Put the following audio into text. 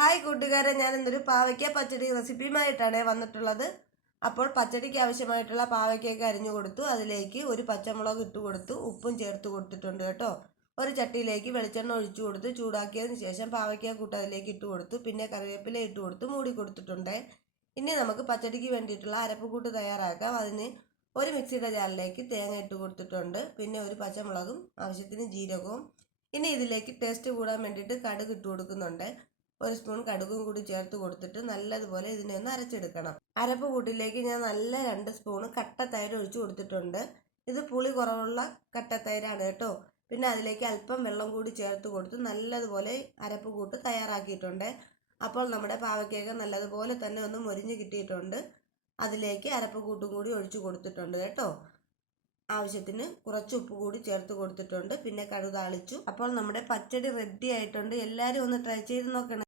Hi കൂട്ടുകാരെ, ഞാൻ ഇന്നൊരു പാവയ്ക്ക പച്ചടി റെസിപ്പിയുമായിട്ടാണ് വന്നിട്ടുള്ളത്. അപ്പോൾ പച്ചടിക്ക് ആവശ്യമായിട്ടുള്ള പാവയ്ക്കൊക്കെ അരിഞ്ഞു കൊടുത്തു. അതിലേക്ക് ഒരു പച്ചമുളക് ഇട്ട് കൊടുത്തു, ഉപ്പും ചേർത്ത് കൊടുത്തിട്ടുണ്ട് കേട്ടോ. ഒരു ചട്ടിയിലേക്ക് വെളിച്ചെണ്ണ ഒഴിച്ചു കൊടുത്ത് ചൂടാക്കിയതിന് ശേഷം പാവയ്ക്ക കൂട്ട് അതിലേക്ക് ഇട്ട് കൊടുത്തു. പിന്നെ കറിവേപ്പില ഇട്ട് കൊടുത്ത് മൂടി കൊടുത്തിട്ടുണ്ട്. ഇനി നമുക്ക് പച്ചടിക്ക് വേണ്ടിയിട്ടുള്ള അരപ്പ് കൂട്ട് തയ്യാറാക്കാം. അതിന് ഒരു മിക്സിയുടെ ജാറിലേക്ക് തേങ്ങ ഇട്ട് കൊടുത്തിട്ടുണ്ട്. പിന്നെ ഒരു പച്ചമുളകും ആവശ്യത്തിന് ജീരകവും. ഇനി ഇതിലേക്ക് ടേസ്റ്റ് കൂടാൻ വേണ്ടിയിട്ട് കടുക് ഇട്ട് കൊടുക്കുന്നുണ്ട്. ഒരു സ്പൂൺ കടുകും കൂടി ചേർത്ത് കൊടുത്തിട്ട് നല്ലതുപോലെ ഇതിനെ ഒന്ന് അരച്ചെടുക്കണം. അരപ്പ് കൂട്ടിലേക്ക് ഞാൻ നല്ല 2 സ്പൂൺ കട്ട തൈര് ഒഴിച്ചു കൊടുത്തിട്ടുണ്ട്. ഇത് പുളി കുറവുള്ള കട്ട തൈരാണ് കേട്ടോ. പിന്നെ അതിലേക്ക് അല്പം വെള്ളം കൂടി ചേർത്ത് കൊടുത്ത് നല്ലതുപോലെ അരപ്പ് കൂട്ട് തയ്യാറാക്കിയിട്ടുണ്ട്. അപ്പോൾ നമ്മുടെ പാവയ്ക്കൊക്കെ നല്ലതുപോലെ തന്നെ ഒന്ന് മൊരിഞ്ഞ് കിട്ടിയിട്ടുണ്ട്. അതിലേക്ക് അരപ്പ് കൂട്ടും കൂടി ഒഴിച്ചു കൊടുത്തിട്ടുണ്ട് കേട്ടോ. ആവശ്യത്തിന് കുറച്ച് ഉപ്പ് കൂടി ചേർത്ത് കൊടുത്തിട്ടുണ്ട്. പിന്നെ കടുക് താളിച്ചു. അപ്പോൾ നമ്മുടെ പച്ചടി റെഡി ആയിട്ടുണ്ട്. എല്ലാവരും ഒന്ന് ട്രൈ ചെയ്ത് നോക്കണം.